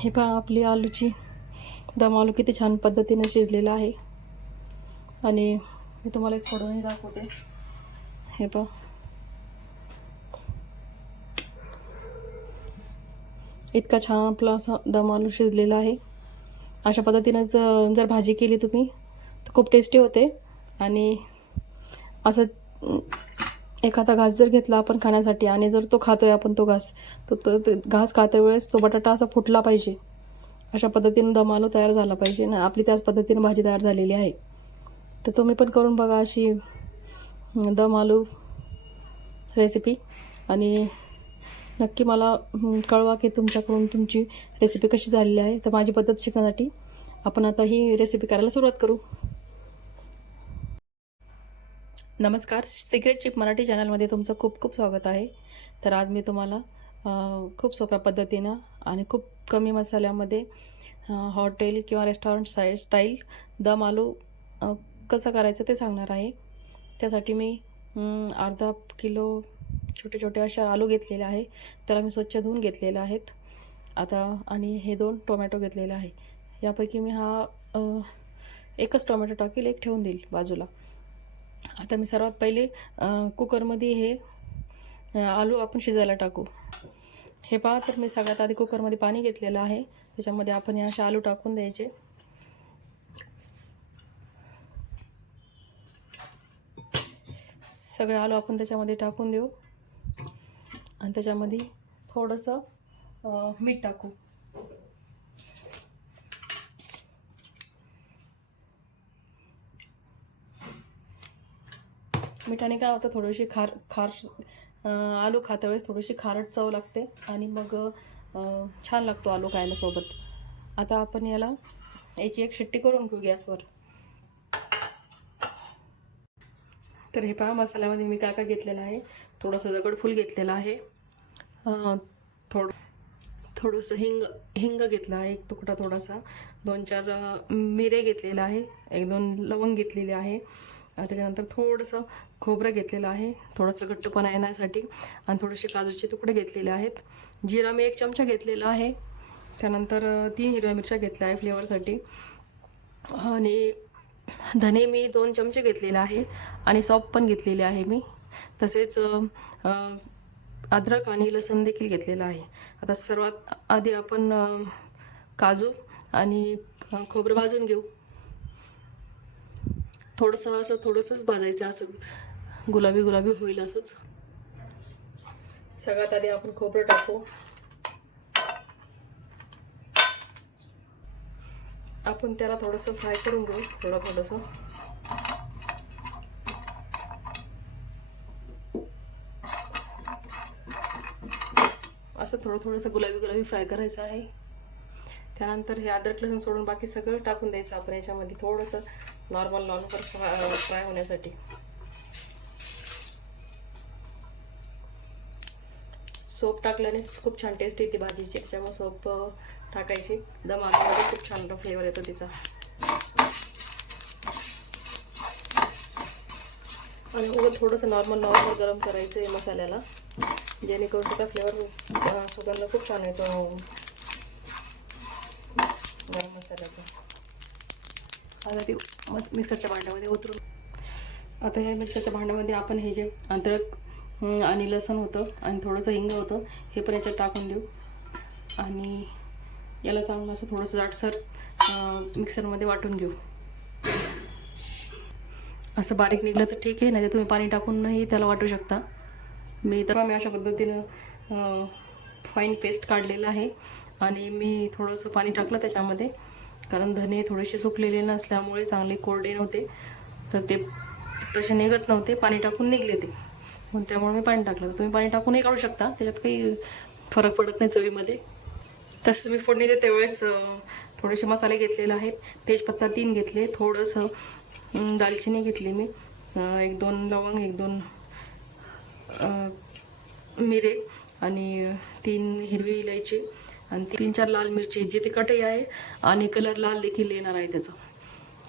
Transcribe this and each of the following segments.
हे पहा आपली आलूची दम आलू किती छान पद्धतीने शिजलेला आहे. आणि मी तुम्हाला एक फोडूनही दाखवते. हे पहा. इतका छान आपला असा दम आलू शिजलेला आहे. अशा पद्धतीनं जर भाजी केली तुम्ही तर खूप टेस्टी होते. आणि असं एखादा घास जर घेतला आपण खाण्यासाठी आणि जर तो खातोय आपण तो घास तर तो तो घास खात्या वेळेस तो बटाटा असा फुटला पाहिजे. अशा पद्धतीनं दम आलू तयार झाला पाहिजे ना आपली त्याच पद्धतीने भाजी तयार झालेली आहे. तर तुम्ही पण करून बघा अशी दम आलू रेसिपी आणि नक्की मला कळवा की तुमच्याकडून तुमची रेसिपी कशी झालेली आहे. तर माझी पद्धत शिकण्यासाठी आपण आता ही रेसिपी करायला सुरुवात करू. नमस्कार सिक्रेट चिप मराठी चॅनलमध्ये तुमचं खूप खूप स्वागत आहे. तर आज मी तुम्हाला खूप सोप्या पद्धतीनं आणि खूप कमी मसाल्यामध्ये हॉटेल किंवा रेस्टॉरंट साई स्टाईल दम आलू कसं करायचं ते सांगणार आहे. त्यासाठी मी अर्धा किलो छोटे छोटे असे आलू घेतलेले आहे. त्याला मी स्वच्छ धुवून घेतलेले आहेत. आता आणि हे दोन टोमॅटो घेतलेले आहे. यापैकी मी हा एकच टोमॅटो टाकील एक ठेवून देईल बाजूला. आता मी सर्वात पहिले कुकरमध्ये हे आलू आपण शिजायला टाकू. हे पहा तर मी सगळ्यात आधी कुकरमध्ये पाणी घेतलेलं आहे. त्याच्यामध्ये आपण हे असे आलू टाकून द्यायचे. सगळे आलू आपण त्याच्यामध्ये टाकून देऊ. आणि त्याच्यामध्ये थोडंसं मीठ टाकू. मिठाने काय होतं थोडीशी खार खार आलू खात्या वेळेस थोडीशी खारट चव लागते आणि मग छान लागतो आलू खायला सोबत. आता आपण याला याची एक शिट्टी करून घेऊ गॅसवर. तर हे पहा मसाल्यामध्ये मी काय काय घेतलेलं आहे. थोडंसं दगडफूल घेतलेलं आहे. थोडं थोडंसं हिंग हिंग घेतलं आहे एक तुकडा थोडासा. दोन चार मिरे घेतलेलं आहे. एक दोन लवंग घेतलेले आहे. त्याच्यानंतर थोडंसं खोबरं घेतलेलं आहे. थोडंसं घट्टपणा येण्यासाठी आणि थोडेसे काजूचे तुकडे घेतलेले आहेत. जिरा मी एक चमचा घेतलेला आहे. त्यानंतर तीन हिरव्या मिरच्या घेतल्या आहे फ्लेवरसाठी. आणि धने मी दोन चमचे घेतलेले आहे आणि सॉप पण घेतलेले आहे मी. तसेच अद्रक आणि लसण देखील घेतलेलं आहे. आता सर्वात आधी आपण काजू आणि खोबरं भाजून घेऊ. थोडंसं असं थोडंसंच भाजायचं असं. गुलाबी गुलाबी होईल असंच. सगळ्यात आधी आपण खोबरं टाकू. आपण त्याला थोडंसं फ्राय करून घेऊ थोडं थोडंसं. असं थोडं थोडंसं गुलाबी गुलाबी फ्राय करायचं आहे. त्यानंतर हे अद्रक लसूण सोडून बाकी सगळं टाकून द्यायचं आपण याच्यामध्ये थोडंसं नॉर्मल नॉर्मल फ्राय होण्यासाठी. सोप टाकल्याने खूप छान टेस्ट येते भाजीची. त्याच्यामुळे सोप टाकायची. दम आल्यामध्ये खूप छान फ्लेवर येतो तिचा. आणि उगं थोडंसं नॉर्मल नॉर्मल गरम करायचं आहे मसाल्याला. जेणेकरून त्याचा फ्लेवर सुगंध खूप छान येतो. गरम मसाल्याचं. आता ते मग मिक्सरच्या भांड्यामध्ये उतरून. आता ह्या मिक्सरच्या भांड्यामध्ये आपण हे जे अद्रक आणि लसण होतं आणि थोडंसं हिंग होतं हे पण याच्यात टाकून देऊ. आणि याला चांगलं असं थोडंसं जाटसर मिक्सरमध्ये वाटून घेऊ. असं बारीक निघलं तर ठीक आहे नाही तर तुम्ही पाणी टाकूनही त्याला वाटू शकता. मी तर मी अशा पद्धतीनं फाईन पेस्ट काढलेलं आहे. आणि मी थोडंसं पाणी टाकलं त्याच्यामध्ये. कारण धने थोडेसे सुकलेले नसल्यामुळे चांगले कोरडे नव्हते. तर ते तसे निघत नव्हते. पाणी टाकून निघले ते. म्हणून त्यामुळे मी पाणी टाकलं. तुम्ही पाणी टाकूनही काढू शकता. त्याच्यात काही फरक पडत नाही चवीमध्ये. तसंच मी फोडणी देते त्यावेळेस थोडेसे मसाले घेतलेले आहेत. तेजपत्ता तीन घेतले. थोडंसं दालचिनी घेतली मी. एक दोन लवंग एक दोन मिरे आणि तीन हिरवी इलायची. आणि तीन चार लाल मिरची जे तिखटही आहे आणि कलर लाल देखील येणार आहे त्याचा.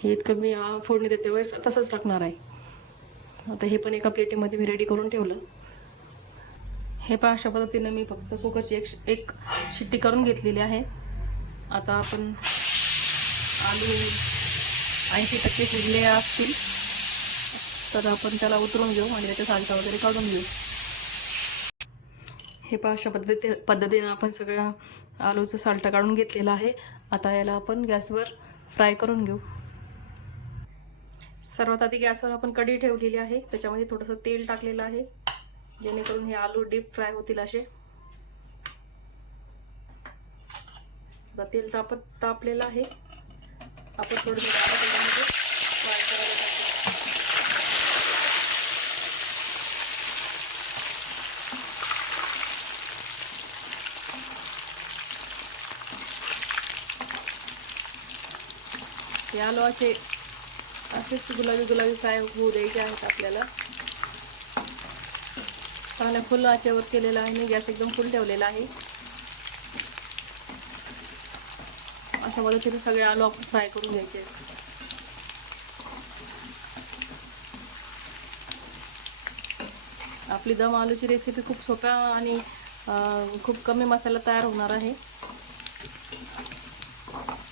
हे इतकं मी फोडणी देते वेळेस तसंच टाकणार आहे. आता हे पण एका प्लेटीमध्ये मी रेडी करून ठेवलं. हे पहा अशा पद्धतीनं मी फक्त कुकरची एक एक शिट्टी करून घेतलेली आहे. आता आपण आलू ऐंशी टक्के शिजले असतील तर आपण त्याला उतरून घेऊ आणि त्याच्या सालटा वगैरे काढून घेऊ. हे पहा अशा पद्धती पद्धतीनं आपण सगळ्या आलूचं साल्ट काढून घेतलेलं आहे. आता याला आपण गॅसवर फ्राय करून घेऊ. सर्वात आधी गॅसवर आपण कढी ठेवलेली आहे. त्याच्यामध्ये थोडंसं तेल टाकलेलं आहे. जेणेकरून हे आलू डीप फ्राय होतील असे. तेल तापत तापलेलं आहे. आपण थोडं त्याच्यामध्ये फ्राय करायला टाकू हे आलो असे असेच गुलाबी गुलाबी फ्राय होऊ द्यायचे आहेत आपल्याला. चांगल्या फुल आचेवर केलेला आहे मी गॅस एकदम फुल ठेवलेला आहे. अशा पद्धतीने सगळे आलू आपण फ्राय करून घ्यायचे. आपली दम आलूची रेसिपी खूप सोप्या आणि खूप कमी मसाला तयार होणार आहे.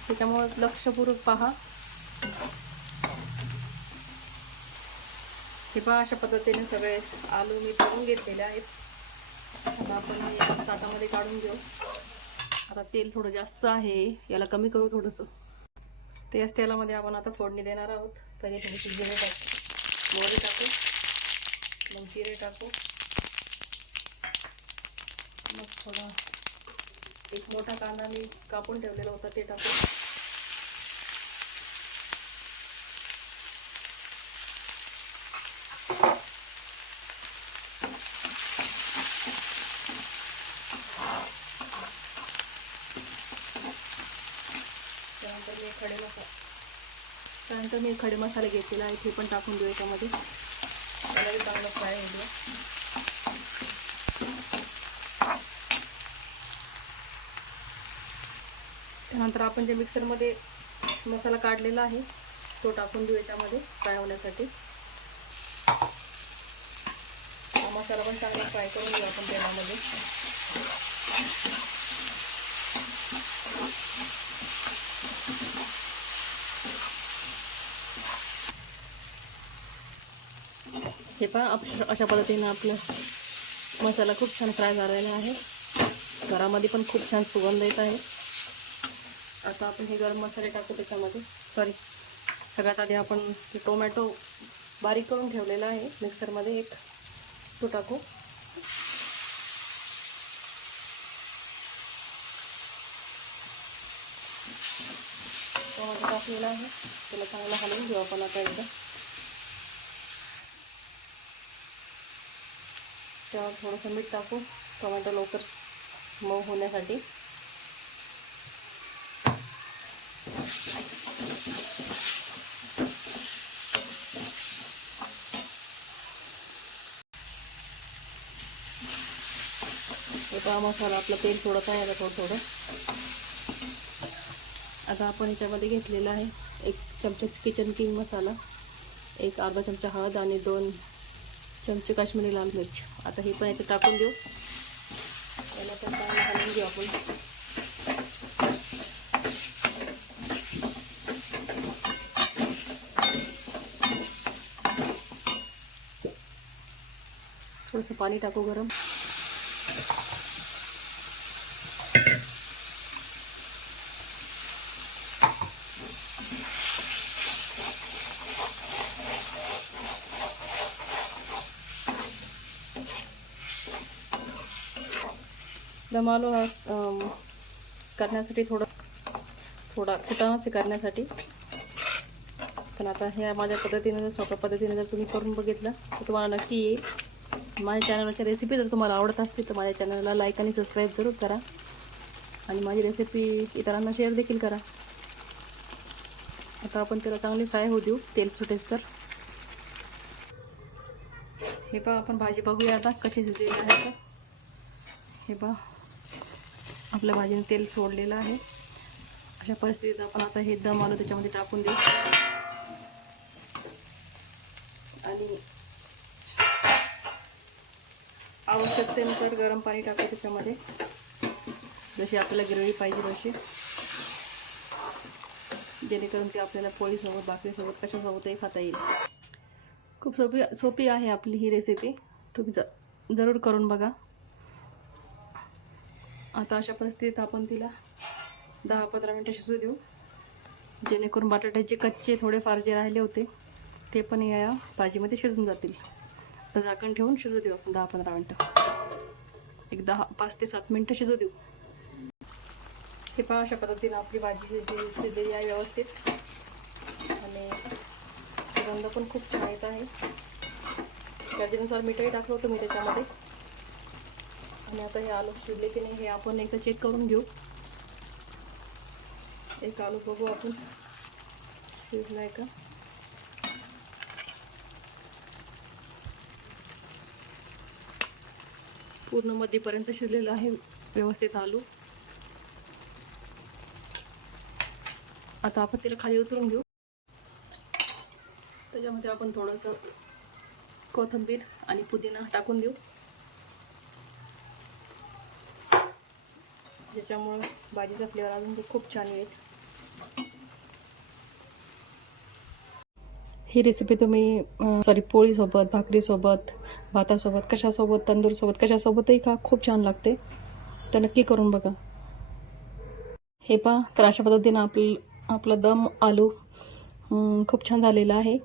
त्याच्यामुळे लक्षपूर्वक पहा. हे पहा अशा पद्धतीने सगळे आलू मी तळून घेतलेले आहेत. आता आपण हे ताटामध्ये काढून घेऊ. आता तेल थोडं जास्त आहे. याला कमी करू थोडंसं. तेच तेलामध्ये आपण आता फोडणी देणार आहोत. पहिले थोडीशी जिरे टाकू. मोहरी टाकू. मग जिरे टाकू. मग थोडा एक मोठा कांदा मी कापून ठेवलेला होता ते टाकू त्यानंतर मी खडे मसाला. त्यानंतर मी खडे मसाले घेतलेला आहे ते पण टाकून देऊ याच्यामध्ये. त्याला बी चांगलं फ्राय होऊ द्या त्यानंतर आपण जे मिक्सरमध्ये मसाला काढलेला आहे तो टाकून देऊ याच्यामध्ये फ्राय होण्यासाठी. हा मसाला पण चांगला फ्राय करून घेऊ आपण तेलामध्ये हे पहा अशा पद्धतीनं आपलं मसाला खूप छान फ्राय झालेला आहे. घरामध्ये पण खूप छान सुगंध येत आहे. आता आपण हे गरम मसाले टाकू त्याच्यामध्ये. सॉरी सगळ्यात आधी आपण हे टोमॅटो बारीक करून ठेवलेला आहे. मिक्सरमध्ये एक तो टाकू. टोमॅटो टाकलेला आहे. त्याला चांगलं हलवून घेऊ आपण आता एकदा. त्यावर थोडंसं मीठ टाकू टोमॅटो लवकर मऊ होण्यासाठी. हा मसाला आपलं तेल थोडं काय थोडं थोडं. आता आपण याच्यामध्ये घेतलेला आहे एक चमचा किचन किंग मसाला एक अर्धा चमचा हळद आणि दोन चमचे काश्मीरी लाल मिरची. आता हे पण याच्यात टाकून देऊ. त्याला पण चांगलं हलवून घेऊ आपण. थोडंसं पाणी टाकू गरम. जमालो हा करण्यासाठी थोडं थोडा कुटाणाचे करण्यासाठी. पण आता ह्या माझ्या पद्धतीने जर सोप्या पद्धतीने जर तुम्ही करून बघितलं तर तुम्हाला नक्की येईल. माझ्या चॅनलच्या रेसिपी जर तुम्हाला आवडत असतील तर माझ्या चॅनलला लाईक आणि सबस्क्राईब जरूर करा. आणि माझी रेसिपी इतरांना शेअर देखील करा. आता आपण त्याला चांगली फ्राय होऊ देऊ तेल सुटेस तर. हे पहा आपण भाजी बघूया आता कशी शिजलेली आहे तर. हे पहा. आपल्या भाजीने तेल सोडलेलं आहे. अशा परिस्थितीत आपण आता हे दम आलं त्याच्यामध्ये टाकून देऊ. आणि आवश्यकतेनुसार गरम पाणी टाकू त्याच्यामध्ये. जशी आपल्याला ग्रेव्ही पाहिजे तशी. जेणेकरून ती आपल्याला पोळीसोबत भाकरीसोबत कशासोबतही खाता येईल. खूप सोपी सोपी आहे आपली ही रेसिपी तुम्ही ज जरूर करून बघा. आता अशा परिस्थितीत आपण तिला दहा पंधरा मिनटं शिजू देऊ. जेणेकरून बटाट्याचे कच्चे थोडेफार जे राहिले होते ते पण या भाजीमध्ये शिजून जातील. तर झाकण ठेवून शिजू देऊ आपण दहा पंधरा मिनटं. एक दहा पाच ते सात मिनटं शिजू देऊ. हे पहा अशा पद्धतीनं आपली भाजी शिजलेली आहे व्यवस्थित. आणि सुगंध पण खूप छान येत आहे. गरजेनुसार मीठही टाकलं होतं मी त्याच्यामध्ये. आणि आता हे आलू शिजले की नाही हे आपण एकदा चेक करून घेऊ. एक आलू बघू आपण. शिजलाय का? पूर्ण मध्येपर्यंत शिजलेलं आहे व्यवस्थित आलू. आता आपण तिला खाली उतरून घेऊ. त्याच्यामध्ये आपण थोडंसं कोथिंबीर आणि पुदिना टाकून देऊ. ज्याच्यामुळं भाजीचा फ्लेवर अजून ते खूप छान येईल. ही रेसिपी तुम्ही सॉरी पोळीसोबत भाकरीसोबत भातासोबत कशासोबत तंदूरसोबत कशासोबतही का खूप छान लागते. तर नक्की करून बघा. हे पहा तर अशा पद्धतीनं आपलं आपलं दम आलू खूप छान झालेलं आहे.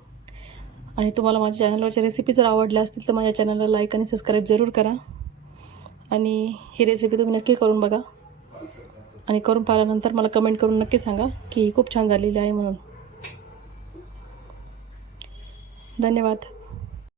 आणि तुम्हाला माझ्या चॅनलवरच्या रेसिपी जर आवडल्या असतील तर माझ्या चॅनलला लाईक आणि सबस्क्राईब जरूर करा. आणि ही रेसिपी तुम्ही नक्की करून बघा. आणि करून पाहिल्यानंतर मला कमेंट करून नक्की सांगा की ही खूप छान झालेली आहे म्हणून. धन्यवाद.